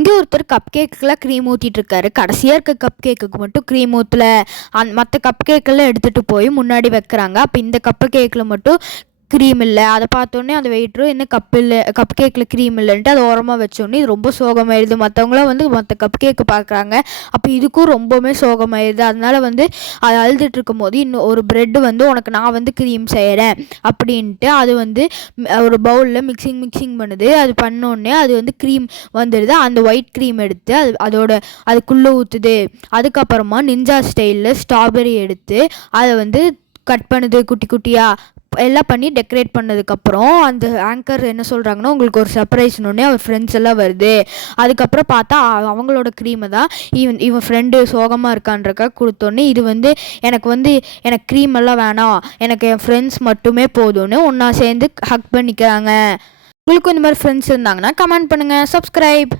இங்கே ஒருத்தர் cup கேக்குக்கெல்லாம் cream ஊற்றிட்டு இருக்காரு. கடைசியாக இருக்க கப் கேக்குக்கு மட்டும் க்ரீம் ஊற்றல. மற்ற கப் கேக்கெல்லாம் எடுத்துகிட்டு போய் முன்னாடி வைக்கிறாங்க. அப்போ இந்த கப்பு கேக்கில் மட்டும் க்ரீம் இல்லை. அதை பார்த்தோன்னே அந்த வெயிட்ரும் என்ன கப் கேக்கில் க்ரீம் இல்லைன்ட்டு அதை ஓரமாக வச்சோடனே இது ரொம்ப சோகமாயிடுது. மற்றவங்களாம் வந்து மற்ற கப் கேக்கு பார்க்குறாங்க. அப்போ இதுக்கும் ரொம்பவுமே சோகமாயிடுது. அதனால வந்து அது அழுதுட்டு இருக்கும் போது இன்னும் ஒரு ப்ரெட்டு வந்து உனக்கு நான் வந்து க்ரீம் செய்கிறேன் அப்படின்ட்டு அது வந்து ஒரு பவுலில் மிக்சிங் பண்ணுது. அது பண்ணோடனே அது வந்து க்ரீம் வந்துடுது. அந்த ஒயிட் க்ரீம் எடுத்து அதுக்குள்ளே ஊற்றுது. அதுக்கப்புறமா நிஞ்சா ஸ்டைலில் ஸ்ட்ராபெரி எடுத்து அதை வந்து கட் பண்ணுது குட்டி குட்டியாக. எல்லாம் பண்ணி டெக்கரேட் பண்ணதுக்கப்புறம் அந்த ஆங்கர் என்ன சொல்கிறாங்கன்னா, உங்களுக்கு ஒரு சர்ப்ரைஸ்னோடனே அவர் ஃப்ரெண்ட்ஸ் எல்லாம் வருது. அதுக்கப்புறம் பார்த்தா அவங்களோட க்ரீமை தான் இவன் ஃப்ரெண்டு சோகமாக இருக்கான்றக்காக கொடுத்தோன்னே, இது வந்து எனக்கு க்ரீம் எல்லாம் வேணாம், எனக்கு என் ஃப்ரெண்ட்ஸ் மட்டுமே போதும்னு ஒன்றா சேர்ந்து ஹக் பண்ணிக்கிறாங்க. உங்களுக்கும் இந்த மாதிரி ஃப்ரெண்ட்ஸ் இருந்தாங்கன்னா கமெண்ட் பண்ணுங்கள், சப்ஸ்கிரைப்.